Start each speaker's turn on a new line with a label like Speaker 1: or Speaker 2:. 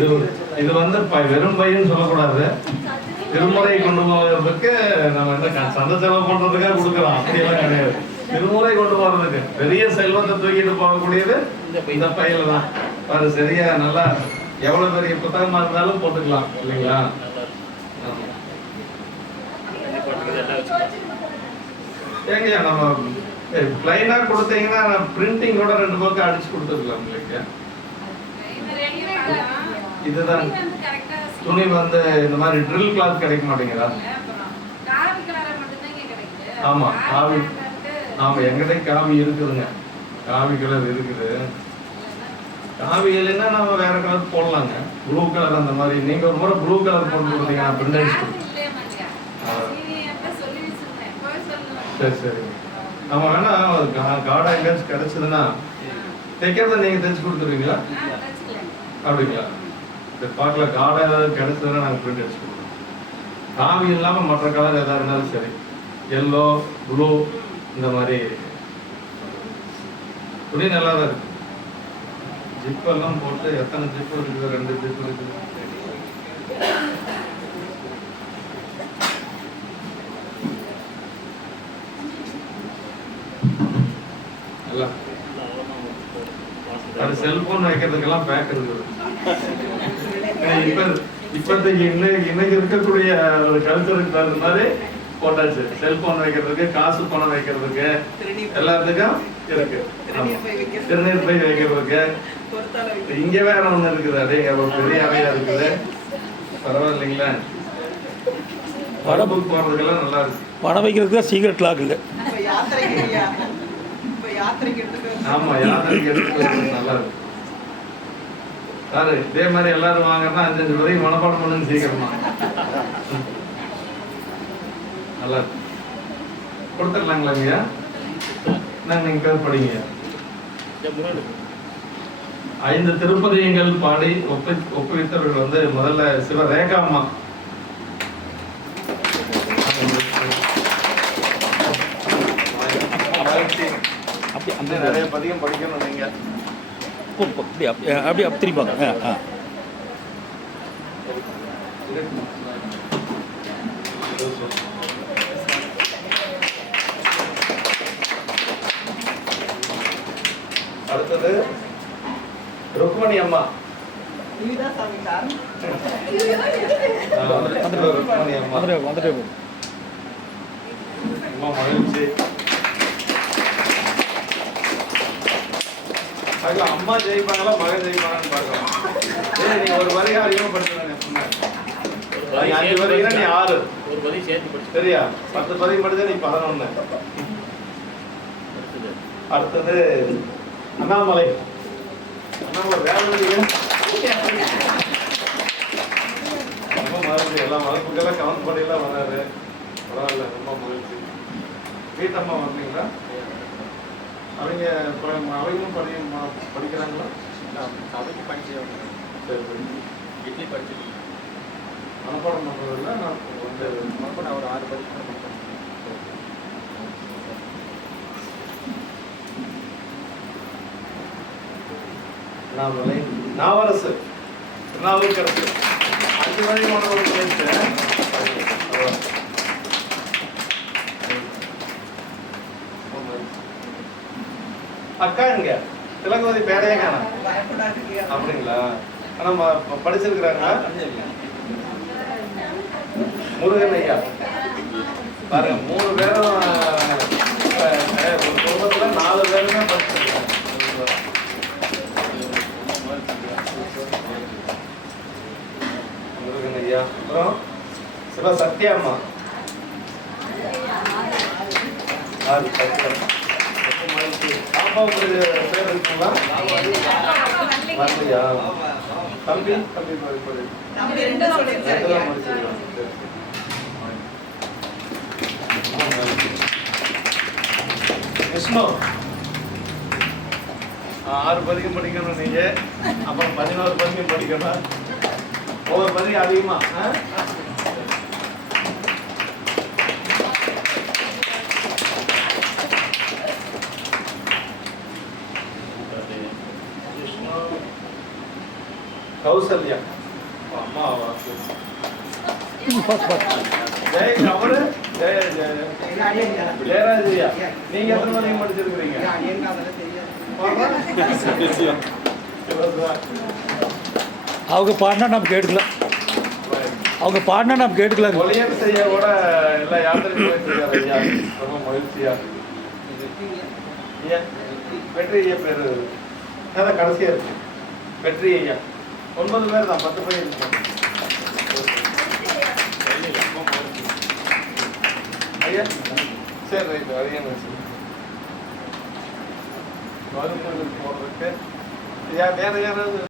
Speaker 1: இது இது வந்து ப- வெறும் பையன் சொல்லக்கூடாது. திருமுறை கொண்டு போவதற்கு நம்ம என்ன சந்த சந்தை செலவு பண்றதுக்காக கொடுக்கலாம். அப்படியெல்லாம் கிடையாது. திருமுறை கொண்டு போறதுக்கு பெரிய செல்வத்தை தூக்கிட்டு போகக்கூடியது இந்த பையில தான். அது சரியா நல்லா எவ்வளவு பெரிய புத்தகமா இருந்தாலும் போட்டுக்கலாம் இல்லைங்களா? ஏங்க நம்ம பிளைனா கொடுத்தீங்கன்னா பிரிண்டிங்கோட ரெண்டு பக்கம் அடிச்சு கொடுத்துருக்கலாம் உங்களுக்கு. இதுதான். துணி வந்து இந்த மாதிரி ட்ரில் கிளாத் கிடைக்க மாட்டேங்குதா? ஆமா, காவி. ஆமா எங்கிட்ட காவி இருக்குதுங்க. காவி கலர் இருக்குது. காவி இல்லைன்னா நம்ம வேற கலர் போடலாங்க. ப்ளூ கலர் அந்த மாதிரி. நீங்க ஒரு முறை ப்ளூ கலர் போட்டு கொடுத்தீங்கன்னா பிரிண்ட் சரி சரி. நம்ம வேணா காடா எங்கேயாச்சும் கிடைச்சதுன்னா தைக்கிறத நீங்க தைச்சு கொடுத்துருவீங்களா? அப்படிங்களா? இந்த பார்க்கல காடை ஏதாவது கிடைச்சதுன்னா நாங்கள் பிரிண்ட் அடிச்சு கொடுக்குறோம் காவி இல்லாமல் மற்ற கலர் எதாக இருந்தாலும் சரி எல்லோ ப்ளூ இந்த மாதிரி துணி நல்லா தான் இருக்கு. ஜிப்பெல்லாம் போட்டு எத்தனை ஜிப்பு இருக்குது? ரெண்டு ஜிப்பு இருக்குது. அது செல்போன் வைக்கிறதுக்கெல்லாம் பேக் இருக்குது. இப்ப இப்போதைக்கு இன்னைக்கு இன்னைக்கு இருக்கக்கூடிய ஒரு கல்ச்சருக்கு தகுந்த மாதிரி போட்டாச்சு. செல்போன் வைக்கிறதுக்கு காசு பணம் வைக்கிறதுக்கு எல்லாத்துக்கும் இருக்கு. திருநீர் பை வைக்கிறதுக்கு. இங்க வேற ஒண்ணு இருக்குது அதே ஒரு பெரிய அறையா இருக்குது. பரவாயில்லைங்களா. படப்புக்கு போறதுக்கெல்லாம் நல்லா இருக்கு.
Speaker 2: பணம் வைக்கிறதுக்கு தான் சீக்கிரம் லாக் இல்லை
Speaker 3: யாத்திரைக்கு யாத்திரைக்கு
Speaker 1: ஆமா யாருக்கு எடுத்து வைக்கிறது நல்லா இருக்கு. சாரு இதே மாதிரி எல்லாரும் வாங்கன்னா அஞ்சஞ்சு பேரையும் மனப்பாடம் பண்ணுங்க சீக்கிரமா. நல்லா கொடுத்துடலாங்களா ஐயா? நான் நீங்க பேர் படிங்க? ஐந்து திருப்பதியங்கள் பாடி ஒப்பி ஒப்புவித்தவர்கள் வந்து முதல்ல சிவ ரேகாம்மா அம்மா நிறைய பதிகம் படிக்கணும் நீங்க.
Speaker 2: போ, போ, அப்படி அப்படி அப்படி திருப்பாங்க ஆ ஆ
Speaker 1: அடுத்தது ருக்மணி அம்மா.
Speaker 2: வந்துட்டு வந்துட்டு.
Speaker 1: அம்மா மகிழ்ச்சி. பார்க்கலாம் அம்மா ஜெயிப்பாங்களா மகன் ஜெயிப்பாங்கன்னு பார்க்கலாம் ஏய் நீ ஒரு வரி அஞ்சு வரினா நீ ஆறு.
Speaker 4: ஒரு பதி சேர்த்து
Speaker 1: சரியா? பத்து பதிவு படிச்சா நீ பதினொன்னு. அடுத்தது. அண்ணாமலை. அண்ணாமலை வேலை? ரொம்ப மகிழ்ச்சி எல்லாம் வளர்ப்புக்கெல்லாம் கவுண்ட் பண்ணியெல்லாம் வராரு. பரவாயில்ல ரொம்ப மகிழ்ச்சி. வீட்டம்மா வந்தீங்களா? அவங்க அவங்களும் படி படிக்கிறாங்களா?
Speaker 4: சபைக்கு படிச்சு
Speaker 1: சரி
Speaker 4: இட்லி படிச்சிருக்கேன்
Speaker 1: மனப்பாடம் பண்ணுறதில்ல நான் வந்து
Speaker 4: நான் ஒரு ஆறு படிச்சு
Speaker 1: நாவலை நாவரசு திருநாவுக்கரசு அஞ்சு மணி மாணவர் அக்கா இங்க திலகவதி பேரையே காணும். அப்படிங்களா? ஆனா படிச்சிருக்கிறாங்களா? முருகன் ஐயா. பாருங்க மூணு பேரும் ஒரு குடும்பத்துல நாலு பேருமே படிச்சிருக்காங்க. முருகன் ஐயா. அப்புறம் சிவ சத்யாம்மா ஆறு சத்யாம்மா ரொம்ப உங்களுக்கு பேர் இருக்குங்களா வரலையா தம்பி தம்பி விஷ்ணு ஆறு பதிகம் படிக்கணும் நீங்க அப்புறம் பதினோரு பதிகம் படிக்கணும் ஒவ்வொரு பதிகம் அதிகமா கௌசல்யா அம்மா ஜெய அவரு ஜெய ஜெய ஜெயராஜ் ஐயா நீங்க எத்தனை வரைக்கும் படிச்சிருக்கிறீங்க
Speaker 2: அவங்க பாடினா நம்ம கேட்டுக்கலாம். அவங்க பாடினா நம்ம கேட்டுக்கலாம்.
Speaker 1: ஒளியர் செய்ய கூட எல்லா யாத்திரையும் போயிட்டு ஐயா. ரொம்ப மகிழ்ச்சியா வெற்றி ஐயா பேரு கடைசியா இருக்கு. வெற்றி ஐயா. ஒன்பது பேர் தான் பத்து பேர் இருக்கோம் ஐயா? சரி ரைட் அதையே வகுப்புகள் போடுறதுக்கு. வேறு யாராவது